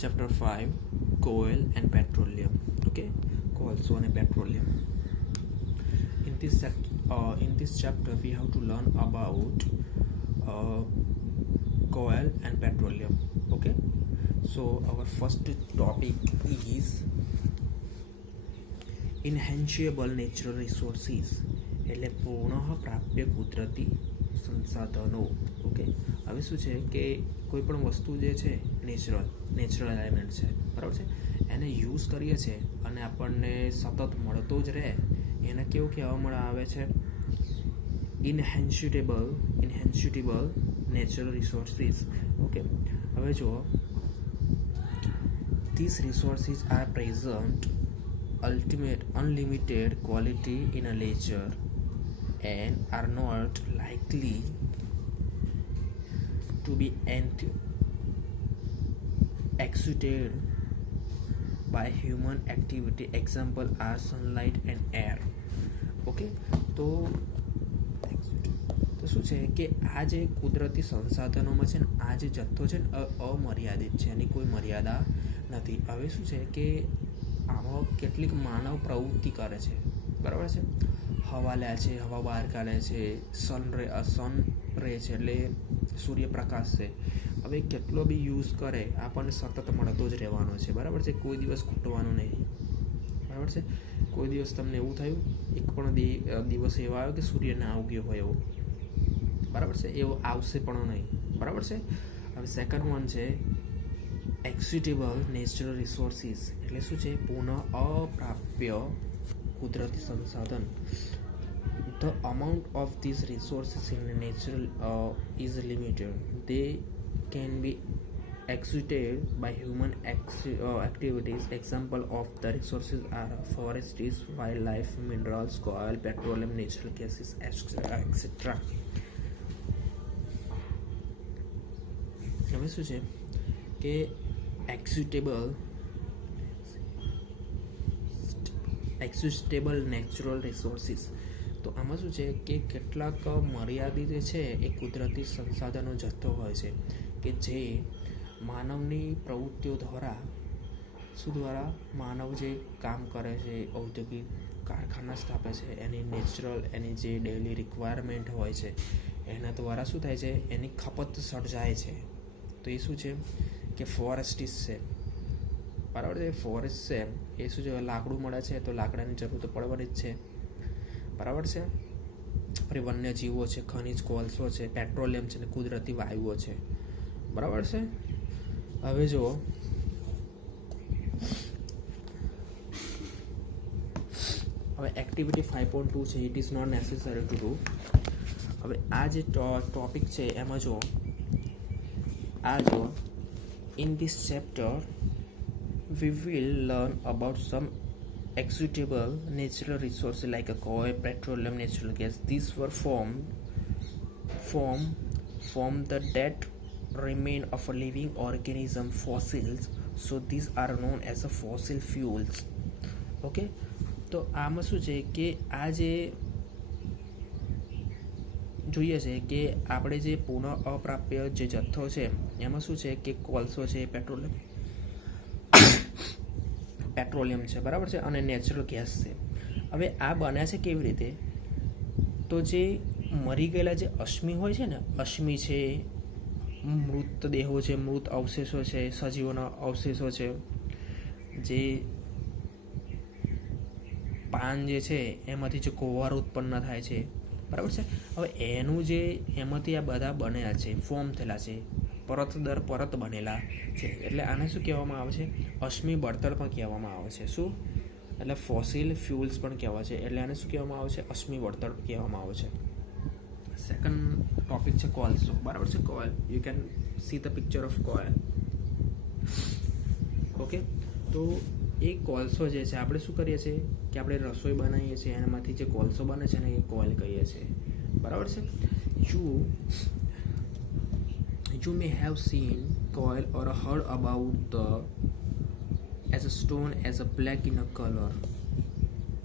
Chapter 5, Coal and Petroleum. Okay, coals and petroleum. In this chapter, we have to learn about uh, coal and petroleum. Okay, so our first topic is inexhaustible natural resources એટલે પુનઃપ્રાપ્ય કુદરતી સંસાધનો. Okay, હવે શું છે કે કોઈ પણ વસ્તુ જે છે નેચરલ એલિમેન્ટ છે, બરાબર છે, એને યુઝ કરીએ છીએ અને આપણને સતત મળતો જ રહે એને કેવું કહેવામાં આવે છે? ઇનહેન્શિયેબલ નેચરલ રિસોર્સિસ. ઓકે, હવે જુઓ, these resources are present ultimate unlimited quality in a nature and are not likely to be exhausted by human activity. Example are sunlight and air. Okay, તો શું છે કે આ જે કુદરતી સંસાધનોમાં છે ને આ જે જથ્થો છે ને અમર્યાદિત છે, એની કોઈ મર્યાદા નથી. હવે શું છે કે આમાં કેટલીક માનવ પ્રવૃત્તિ કરે છે, બરાબર છે, હવા લે છે, હવા બહાર કાઢે છે, સન રે છે એટલે સૂર્યપ્રકાશ છે. હવે કેટલો બી યુઝ કરે આપણને સતત મળતો જ રહેવાનો છે, બરાબર છે, કોઈ દિવસ ખૂટવાનો નહીં, બરાબર છે. કોઈ દિવસ તમને એવું થયું એક પણ દિવસ એવો આવ્યો કે સૂર્ય ના ઉગ્યો હોય એવો, બરાબર છે, એવો આવશે પણ નહીં, બરાબર છે. હવે સેકન્ડ વન છે એક્સેસિબલ નેચરલ રિસોર્સિસ એટલે શું છે? પુનઃ અપ્રાપ્ય કુદરતી સંસાધન. The amount of these resources in the natural is limited. They can be exhausted by human activities. Example of the resources are forests, wildlife, minerals, oil, petroleum, natural gases, etc. હવે શું છે કે એક્સેસિબલ નેચરલ રિસોર્સિસ, તો આમાં શું છે કે કેટલાક મર્યાદિત છે એ કુદરતી સંસાધનો જથ્થો હોય છે કે જે માનવની પ્રવૃત્તિઓ દ્વારા માનવ જે કામ કરે છે, ઔદ્યોગિક કારખાના સ્થાપે છે, એની જે ડેઇલી રિક્વાયરમેન્ટ હોય છે એના દ્વારા શું થાય છે? એની ખપત સર્જાય છે. તો એ શું છે કે ફોરેસ્ટીસ છે, બરાબર છે. ફોરેસ્ટ છે એ શું છે? લાકડું મળે છે તો લાકડાની જરૂર તો પડવાની જ છે, બરાબર છે. પછી વન્યજીવો છે, ખનિજ કોલસો છે, પેટ્રોલિયમ છે, ને કુદરતી વાયુઓ છે, બરાબર છે. હવે જુઓ, હવે એક્ટિવિટી 5.2 છે, it is not necessary to do. હવે આ જે ટોપિક છે એમાં જુઓ, in this chapter we will learn about some exhaustive natural resources like coal, petroleum, natural gas. These were from the dead remain of a living organism, fossils, so these are known as a fossil fuels. Okay, તો આમાં શું છે કે આ જે જોઈએ છે કે આપણે જે પુનઃ અપ્રાપ્ય જે જથ્થો છે એમાં શું છે કે કોલસો છે, પેટ્રોલિયમ છે, બરાબર છે, અને નેચરલ ગેસ છે. હવે આ બન્યા છે કેવી રીતે? તો જે મરી ગયેલા જે અશ્મિ હોય છે ને, અશ્મિ છે, મૃતદેહો છે, મૃત અવશેષો છે, સજીવોના અવશેષો છે, જે પાન જે છે એમાંથી જે કોવાર ઉત્પન્ન થાય છે, બરાબર છે. હવે એનું જે એમાંથી આ બધા બનેલા છે, ફોર્મ થયેલા છે, પરત દર પરત બનેલા છે, એટલે આને શું કહેવામાં આવે છે? અશ્મિ બળતણ પણ કહેવામાં આવે છે. શું? એટલે ફોસિલ ફ્યુલ્સ પણ કહેવાય છે, એટલે આને શું કહેવામાં આવે છે? અશ્મિ બળતણ કહેવામાં આવે છે. સેકન્ડ ટોપિક છે કોલસો, બરાબર છે. Call, you can see the picture of call. Okay, તો એ કોલસો જે છે આપણે શું કરીએ છીએ કે આપણે રસોઈ બનાવીએ છીએ, એનામાંથી જે કોલસો બને છે ને એ કોલ કહીએ છીએ, બરાબર છે. You may have seen coal or heard about as a stone as a black in a color.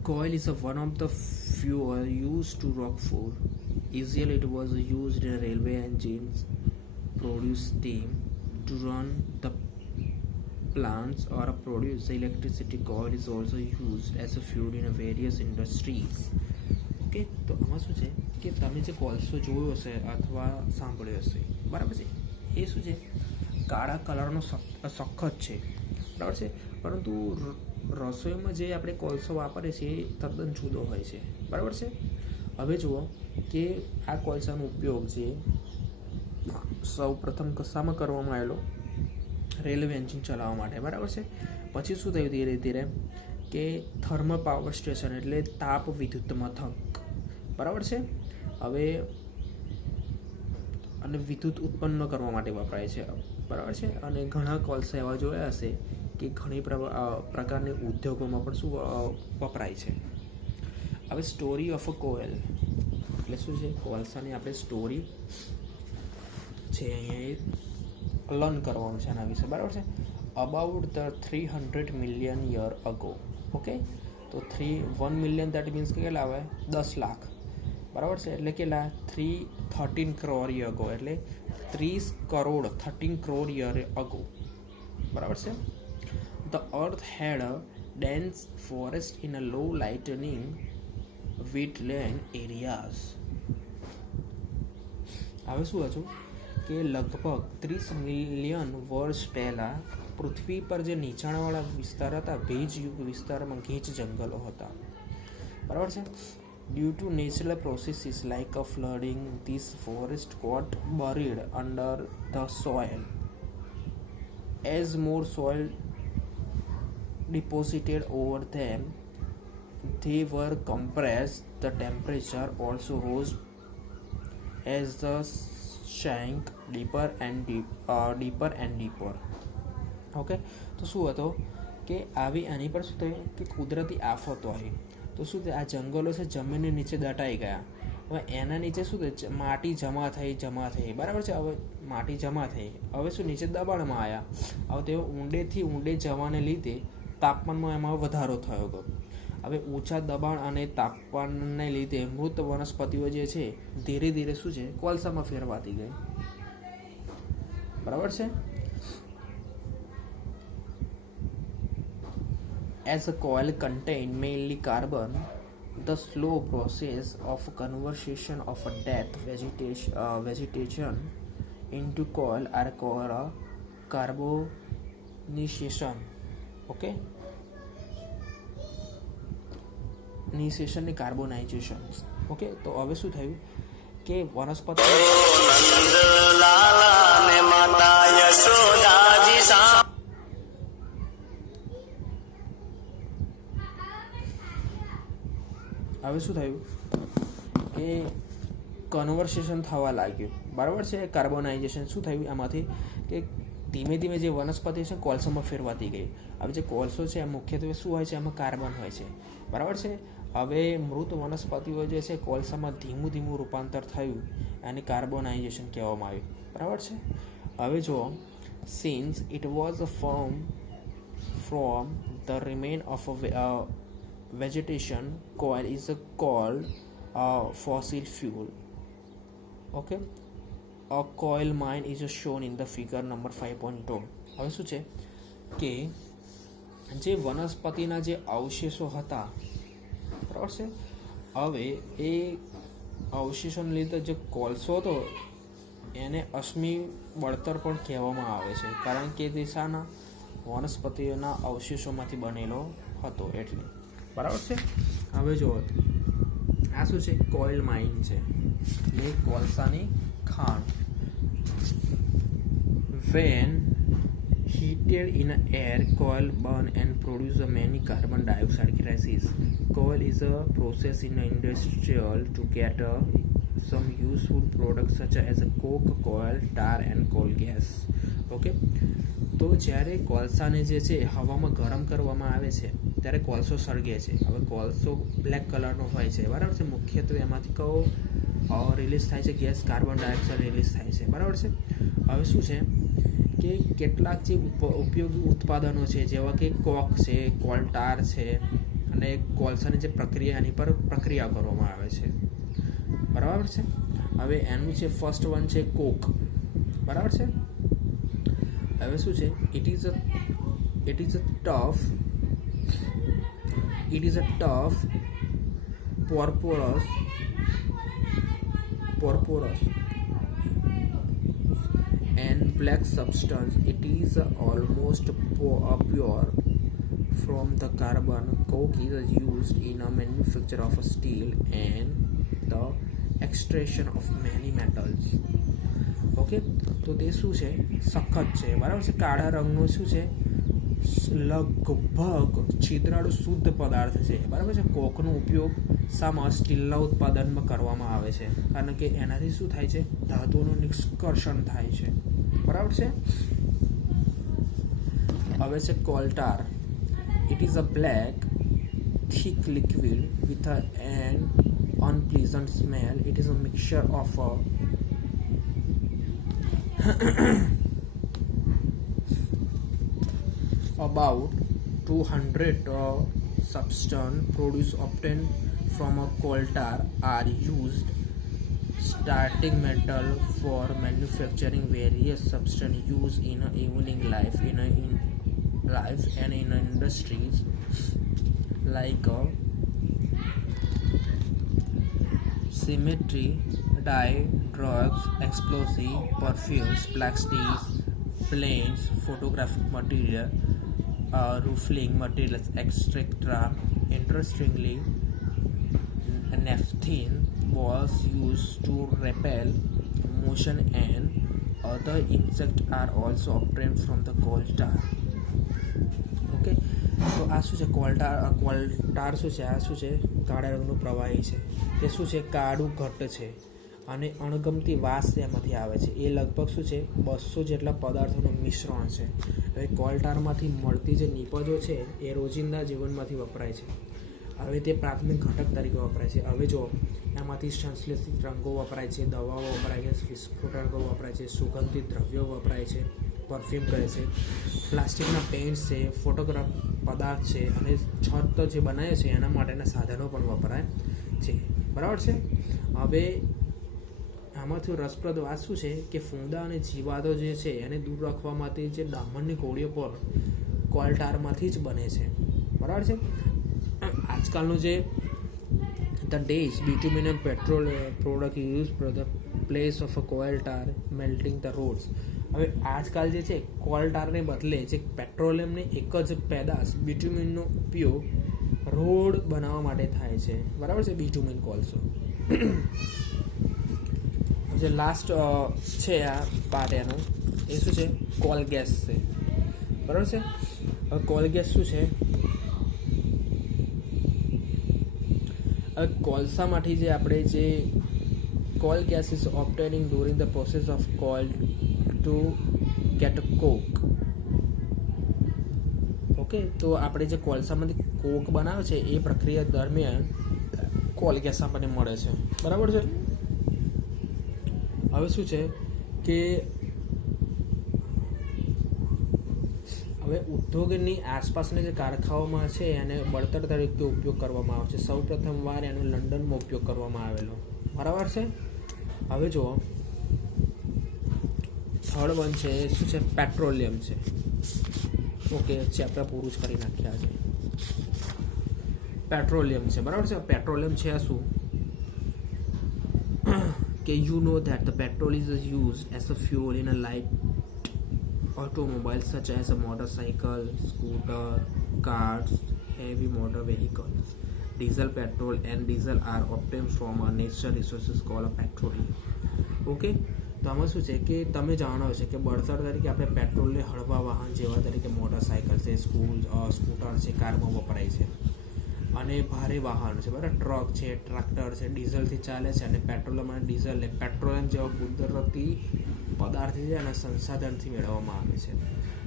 Coal is one of the fuel used to rock food. Usually it was used in railway engines, produce steam to run the plants or produce electricity. Coal is also used as a fuel in various industries. Okay, તો આમાં શું છે કે તમે જે કોલસો જોયો હશે અથવા સાંભળ્યો હશે, બરાબર છે, એ શું છે, કાળા કલરનો સખત છે, બરાબર છે, પરંતુ રસોઈમાં જે આપણે કોલસો વાપરીએ છીએ એ તદ્દન જુદો હોય છે, બરાબર છે. હવે જુઓ કે આ કોલસાનો ઉપયોગ છે સૌ પ્રથમ કશામાં કરવામાં આવેલો, રેલવે એન્જિન ચલાવવા માટે, બરાબર છે. પછી શું થયું ધીરે ધીરે કે થર્મલ પાવર સ્ટેશન એટલે તાપ વિદ્યુત મથક, બરાબર છે. હવે અને વિદ્યુત ઉત્પન્ન કરવા માટે વપરાય છે, બરાબર છે. અને ઘણા કોલસા એવા જોયા હશે કે ઘણી પ્રકારની ઉદ્યોગોમાં પણ શું વપરાય છે. હવે સ્ટોરી ઓફ અ કોયલ એટલે શું છે, કોલસાની આપણે સ્ટોરી છે અહીંયા લર્ન કરવાનું છે આના વિશે, બરાબર છે. About the 300 million year ago. Okay, તો 1 મિલિયન દેટ મીન્સ કે કેટલા આવે, 10 લાખ, બરાબર છે. એટલે કેટલા 13 કરોડ યર અગો, એટલે 30 કરોડ 13 કરોડ યર અગો, બરાબર છે. The earth had a dense forest in a low lying wetland areas. હવે શું હતું કે લગભગ 30 મિલિયન વર્ષ પહેલાં પૃથ્વી પર જે નીચાણવાળા વિસ્તાર હતા, ભેજયુક્ત વિસ્તારમાં ગીચ જંગલો હતા, બરાબર છે. Due to natural processes like a flooding, this forest got buried under the soil. As more soil deposited over them, they were compressed. The temperature also rose as the sank deeper and deeper. Okay, તો શું હતો કે આની પર શું થયું કે કુદરતી આફતો આવી, તો શું થયું આ જંગલો છે જમીનની નીચે દટાઈ ગયા. હવે એના નીચે શું થયું, માટી જમા થઈ, બરાબર છે. હવે માટી જમા થઈ, હવે શું નીચે દબાણમાં આવ્યા. હવે તેઓ ઊંડેથી ઊંડે જવાને લીધે તાપમાનમાં એમાં વધારો થયો ગયો. હવે ઊંચા દબાણ અને તાપમાનને લીધે મૃત વનસ્પતિઓ જે છે ધીરે ધીરે શું છે, કોલસામાં ફેરવાતી ગઈ, બરાબર છે. As a coil contained mainly carbon, the slow process of conversion of a dead vegetation into coal are called carbonization. Okay, નિશેષન ને કાર્બોનાઇઝેશન. ઓકે, તો હવે શું થયું કે વનસ્પતિ હવે શું થયું કે કન્વર્સેશન થવા લાગ્યું, બરાબર છે. કાર્બોનાઇઝેશન શું થયું આમાંથી કે ધીમે ધીમે જે વનસ્પતિ છે કોલસામાં ફેરવાતી ગઈ. હવે જે કોલસો છે એ મુખ્યત્વે શું હોય છે, એમાં કાર્બન હોય છે, બરાબર છે. હવે મૃત વનસ્પતિઓ જે છે કોલસામાં ધીમું રૂપાંતર થયું અને કાર્બોનાઇઝેશન કહેવામાં આવ્યું, બરાબર છે. હવે જો since it was a form from the remain of vegetation, coal is called fossil fuel. Okay, a coal mine is shown in the figure number 5.2. હવે શું છે કે જે વનસ્પતિના જે અવશેષો હતા, બરાબર છે, હવે એ અવશેષોને લીધે જે કોલસો હતો એને અશ્મિ બળતર પણ કહેવામાં આવે છે, કારણ કે તે શાના વનસ્પતિઓના અવશેષોમાંથી બનેલો હતો એટલે, બરાબર છે. હવે જો આ શું છે, કોઇલ માઇન છે, એટલે કોલસાની ખાણ. When heated in air, coal burn and produce many carbon dioxide gases. Coal is a process in industrial to get some useful products such as coke, coal, tar and coal gas. Okay, તો જ્યારે કોલસાને જે છે હવામાં ગરમ કરવામાં આવે છે ત્યારે કોલસો સળગે છે. હવે કોલસો બ્લેક કલરનો હોય છે, બરાબર છે. મુખ્યત્વે એમાંથી કયો રિલીઝ થાય છે, ગેસ કાર્બન ડાયોક્સાઇડ રિલીઝ થાય છે, બરાબર છે. હવે શું છે કે કેટલાક જે ઉપયોગી ઉત્પાદનો છે જેવા કે કોક છે, કોલટાર છે અને કોલસાની જે પ્રક્રિયા એની પર પ્રક્રિયા કરવામાં આવે છે, બરાબર છે. હવે એનું છે ફર્સ્ટ વન છે કોક, બરાબર છે. હવે શું છે, it is it is a tough porporous and black substance. It is almost pure from the carbon. Coke is used in a manufacture of steel and the extraction of many metals. Okay, તો તે શું છે? સખત છે, બરાબર છે. કાળા રંગનું શું છે? લગભગ છિદ્રાળુ શુદ્ધ પદાર્થ છે, બરાબર છે. કોકનો ઉપયોગ શામાં? સ્ટીલના ઉત્પાદનમાં કરવામાં આવે છે, કારણ કે એનાથી શું થાય છે? ધાતુનું નિષ્કર્ષણ થાય છે, બરાબર છે. હવે છે coal tar. It is a black thick liquid with an unpleasant smell. It is a mixture of about 200 substance produced obtained from a coal tar are used starting metal for manufacturing various substance used in evening life and in industries like cemetery, dye, drugs, explosive, perfumes, plastics, planes, photographic material, roofing materials, etc. Interestingly, naphthalene was used to repel motion and other insects are also obtained from the coal tar. Okay, તો આ શું છે? કોલટાર શું છે? આ શું છે? કાળા રંગનું પ્રવાહી છે. તે શું છે? કાળું ઘટ્ટ છે અને અણગમતી વાસ એમાંથી આવે છે. એ લગભગ શું છે? 200 જેટલા પદાર્થોનું મિશ્રણ છે. હવે કોલટારમાંથી મળતી જે નિપજો છે એ રોજિંદા જીવનમાંથી વપરાય છે. હવે તે પ્રાથમિક ઘટક તરીકે વપરાય છે. હવે જો એમાંથી સંશ્લેષિત રંગો વપરાય છે, દવાઓ વપરાય છે, વિસ્ફોટકો વપરાય છે, સુગંધિત દ્રવ્યો વપરાય છે, પરફ્યુમ કહે છે, પ્લાસ્ટિકના પેઇન્ટ્સ છે, ફોટોગ્રાફ પદાર્થ છે અને છત જે બનાવે છે એના માટેના સાધનો પણ વપરાય છે, બરાબર છે. હવે આમાંથી રસપ્રદ વાત શું છે કે ફૂંદા અને જીવાતો જે છે એને દૂર રાખવા માટે જે ડામરની ગોળીઓ પર કોલટારમાંથી જ બને છે, બરાબર છે. આજકાલનું જે the days bitumen and petrol product used for the place of a coal tar melting the roads. હવે આજકાલ જે છે કોલટારને બદલે જે પેટ્રોલિયમની એક જ પેદાશ bitumenનો ઉપયોગ રોડ બનાવવા માટે થાય છે, બરાબર છે. bitumen કોલસો. જે લાસ્ટ છે આ પાર્ટ એનો એ શું છે? કોલ ગેસ છે, બરાબર છે. હવે કોલ ગેસ શું છે? કોલસામાંથી જે આપણે જે coal gas is obtaining during the process of coal to get coke. Okay, તો આપણે જે કોલસામાંથી કોક બનાવે છે એ પ્રક્રિયા દરમિયાન કોલ ગેસ આપણને મળે છે, બરાબર છે. હવે શું છે કે હવે ઉદ્યોગની આસપાસના જે કારખાનાઓમાં છે એને બળતણ તરીકે ઉપયોગ કરવામાં આવે છે. સૌ પ્રથમ વાર એનો લંડનમાં ઉપયોગ કરવામાં આવેલો, બરાબર છે. હવે જુઓ, થર્ડ વન છે શું છે? પેટ્રોલિયમ છે. ઓકે, ચેપ્ટર પૂરું જ કરી નાખ્યા છે. પેટ્રોલિયમ છે, બરાબર છે. પેટ્રોલિયમ છે આ શું કે you know that the petrol is used as a fuel in a light automobiles such as a motorcycle, scooter, cars, heavy motor vehicles. Diesel, petrol and diesel are obtained from a natural resources called a petroleum. Okay, તો આમાં શું છે કે તમે જાણો છો કે બળતણ તરીકે આપણે પેટ્રોલને હળવા વાહન જેવા તરીકે મોટરસાયકલ છે, સ્કૂટર છે, કારમાં વપરાય છે અને ભારે વાહન છે, બરાબર. ટ્રક છે, ટ્રેક્ટર છે, ડીઝલથી ચાલે છે અને પેટ્રોલિયમ અને ડીઝલ પેટ્રોલિયમ જેવા કુદરતી પદાર્થ છે અને સંસાધનથી મેળવવામાં આવે છે,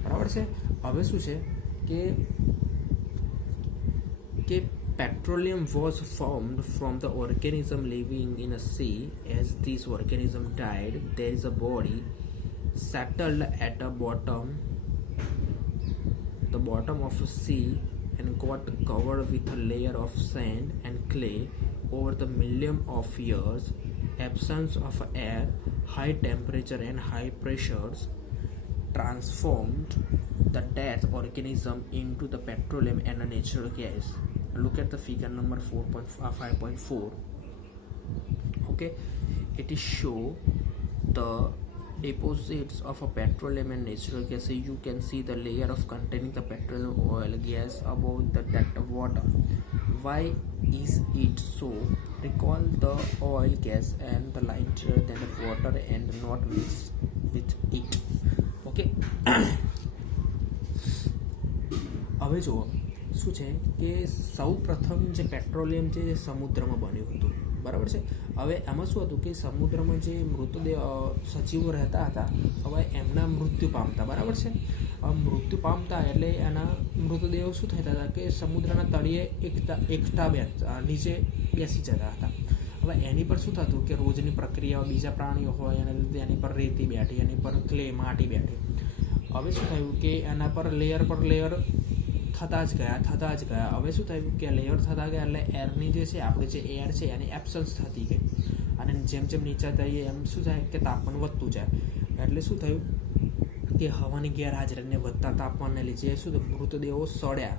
બરાબર છે. હવે શું છે કે petroleum was formed from the organism living in a sea. As these organisms died, there is a body settled at the bottom of a sea and got covered with a layer of sand and clay. Over the million of years, absence of air, high temperature and high pressures transformed the death organism into the petroleum and a natural gas. Look at the figure number 5.4. Okay, it is show the deposits of a petroleum and natural gas. So you can see the layer of containing the petroleum oil gas above the depth of water. Why is it so? Recall the oil gas and the lighter than the water and not mix with it. Okay. હવે જુઓ શું છે કે સૌ પ્રથમ જે petroleum છે એ સમુદ્રમાં બન્યું હતું, બરાબર છે. હવે એમાં શું હતું કે સમુદ્રમાં જે મૃતદેહ સજીવો રહેતા હતા, હવે એમના મૃત્યુ પામતા, બરાબર છે. મૃત્યુ પામતા એટલે એના મૃતદેહો શું થતા હતા કે સમુદ્રના તળિયે એકઠા નીચે બેસી જતા હતા. હવે એની પર શું થતું કે રોજની પ્રક્રિયાઓ બીજા પ્રાણીઓ હોય એના લીધે એની પર રેતી બેઠી, એની પર ક્લે માટી બેઠી. હવે શું થયું કે એના પર લેયર થતા જ ગયા. હવે શું થયું કે લેયર થતા ગયા એટલે એરની જે છે આપણે જે એર છે એની એબ્સન્સ થતી ગઈ, અને જેમ જેમ નીચે જઈએ એમ શું થાય કે તાપમાન વધતું જાય. એટલે શું થયું કે હવાની ગેરહાજરીને વધતા તાપમાનને લીધે શું થયું, મૃતદેહો સડ્યા,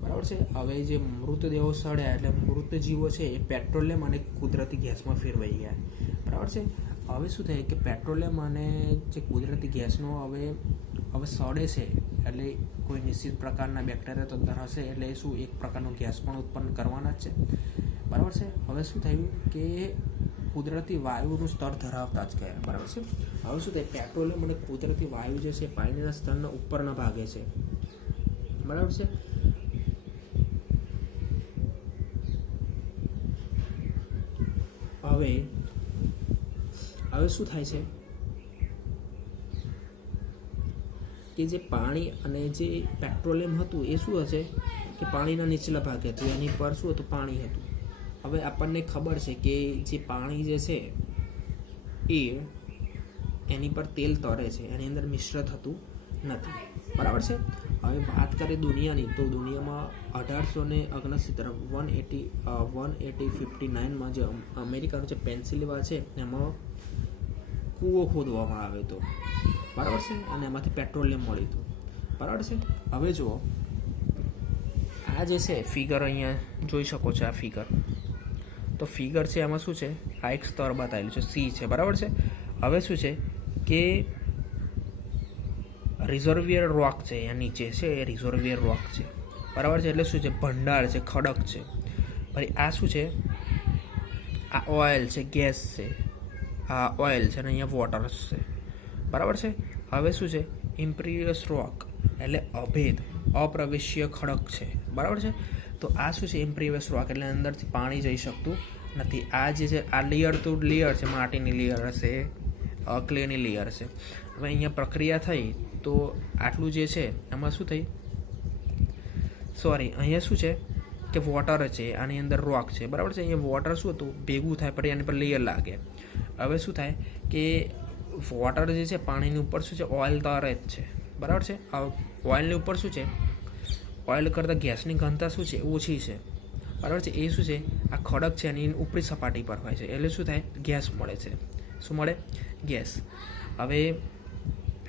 બરાબર છે. હવે જે મૃતદેહો સડ્યા એટલે મૃત જીવો છે એ પેટ્રોલિયમ અને કુદરતી ગેસમાં ફેરવાઈ ગયા, બરાબર છે. હવે શું થાય કે પેટ્રોલિયમ અને જે કુદરતી ગેસનો હવે સડે છે એટલે કોઈ નિશ્ચિત પ્રકારના બેક્ટેરિયા તો અંદર હશે, એટલે શું એક પ્રકારનો ગેસ પણ ઉત્પન્ન કરવાના જ છે, બરાબર છે. હવે શું થયું કે કુદરતી વાયુનું સ્તર ધરાવતા જ ગયા, બરાબર છે. હવે શું થાય, પેટ્રોલિયમ અને કુદરતી વાયુ જે છે પાણીના સ્તરના ઉપરના ભાગે છે, બરાબર છે. હવે શું થાય છે કે જે પાણી અને જે પેટ્રોલિયમ હતું એ શું હશે કે પાણીના નીચલા ભાગે હતું, એની પર શું હતું, પાણી હતું. હવે આપણને ખબર છે કે જે પાણી જે છે એ એની પર તેલ તરે છે, એની અંદર મિશ્ર થતું નથી, બરાબર છે. હવે વાત કરીએ દુનિયાની, તો દુનિયામાં 1859માં જે અમેરિકાનું જે પેન્સિલ્વેનિયા છે એમાં કૂવો ખોદવામાં આવ્યો હતો, બરાબર છે, અને એમાંથી પેટ્રોલિયમ મળ્યું હતું, બરાબર છે. હવે જુઓ આ જે છે ફિગર અહીંયા જોઈ શકો છો, આ ફિગર છે એમાં શું છે, આ એક સ્તર બતાવેલું છે, સી છે, બરાબર છે. હવે શું છે કે રિઝર્વિયર રોક છે, અહીંયા નીચે છે એ રિઝર્વિયર રોક છે, બરાબર છે. એટલે શું છે, ભંડાર છે, ખડક છે. પછી આ શું છે, આ ઓઇલ છે, ગેસ છે, આ ઓઇલ છે, અને અહીંયા વોટર છે, બરાબર છે. હવે શું છે, ઇમ્પિરિયસ રોક એટલે અપ્રવેશ્ય ખડક છે, બરાબર છે. તો આ શું છે, ઇમ્પિરિયસ રોક એટલે અંદરથી પાણી જઈ શકતું નથી. આ જે છે આ લેયર ટુ લેયર છે, માટીની લેયર હશે, ક્લેની લેયર છે. હવે અહીંયા પ્રક્રિયા થઈ તો આટલું જે છે એમાં શું થઈ, અહીંયા શું છે કે વોટર છે, આની અંદર રોક છે, બરાબર છે. અહીંયા વોટર શું હતું, ભેગું થાય પછી એની પર લેયર લાગે. હવે શું થાય કે વોટર જે છે પાણીની ઉપર શું છે, ઓઇલ તરે જ છે, બરાબર છે. ઓઇલની ઉપર શું છે, ઓઇલ કરતાં ગેસની ઘનતા શું છે, ઓછી છે, બરાબર છે. એ શું છે, આ ખડક છે એની ઉપરી સપાટી પર હોય છે, એટલે શું થાય, ગેસ મળે છે. શું મળે, ગેસ. હવે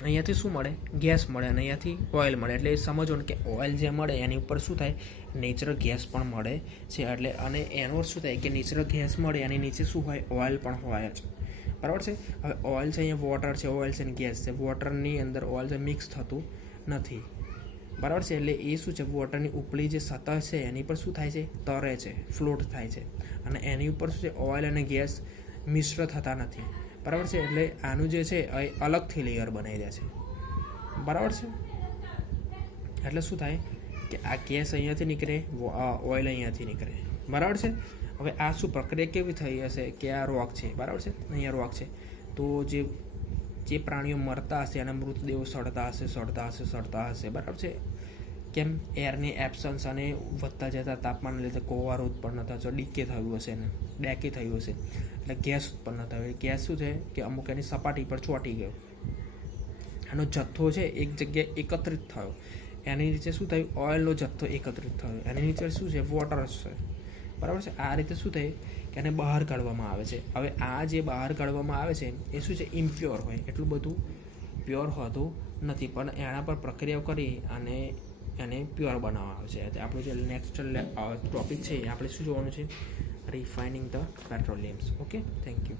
અહીંયાથી શું મળે, ગેસ મળે, અને અહીંયાથી ઓઇલ મળે. એટલે સમજવાનું કે ઓઇલ જે મળે એની ઉપર શું થાય, નેચરલ ગેસ પણ મળે છે. એટલે અને એનો શું થાય કે નેચરલ ગેસ મળે એની નીચે શું હોય, ઓઇલ પણ હોય જ, બરાબર છે. હવે ઓઇલ છે, અહીંયા વોટર છે, ઓઇલ છે અને ગેસ છે. વોટરની અંદર ઓઇલ છે મિક્સ થતું નથી, બરાબર છે. એટલે એ શું છે, વોટરની ઉપલી જે સતહ છે એની પર શું થાય છે, તરે છે, ફ્લોટ થાય છે, અને એની ઉપર શું છે, ઓઇલ અને ગેસ મિશ્ર થતા નથી, બરાબર છે. એટલે આનું જે છે એ અલગથી લેયર બનાવી દે છે, બરાબર છે. એટલે શું થાય કે આ ગેસ અહીંયાથી નીકળે, ઓઇલ અહીંયાથી નીકળે, બરાબર છે. હવે આ શું પ્રક્રિયા કેવી થઈ હશે કે આ રોક છે, બરાબર છે, અહીંયા રોક છે. તો જે પ્રાણીઓ મરતા હશે એના મૃતદેહો સડતા હશે, બરાબર છે. કેમ, એરની એબ્સન્સ અને વધતા જતા તાપમાનને લીધે કોવારો ઉત્પન્ન થયો, ડીકે થયું હશે ને ડેકે થયું હશે, એટલે ગેસ ઉત્પન્ન થયો. ગેસ શું છે કે અમુક એની સપાટી પર ચોંટી ગયો, એનો જથ્થો છે એક જગ્યાએ એકત્રિત થયો, એની નીચે શું થયું, ઓઇલનો જથ્થો એકત્રિત થયો, એની નીચે શું છે, વોટર છે, બરાબર છે. આ રીતે શું થાય કે એને બહાર કાઢવામાં આવે છે. હવે આ જે બહાર કાઢવામાં આવે છે એ શું છે, ઇમ્પ્યોર હોય, એટલું બધું પ્યોર હોતું નથી, પણ એના પર પ્રક્રિયાઓ કરી અને એને પ્યોર બનાવવામાં આવે છે. આપણું જે નેક્સ્ટ ટોપિક છે એ આપણે શું જોવાનું છે? Refining the petroleums. Okay, thank you.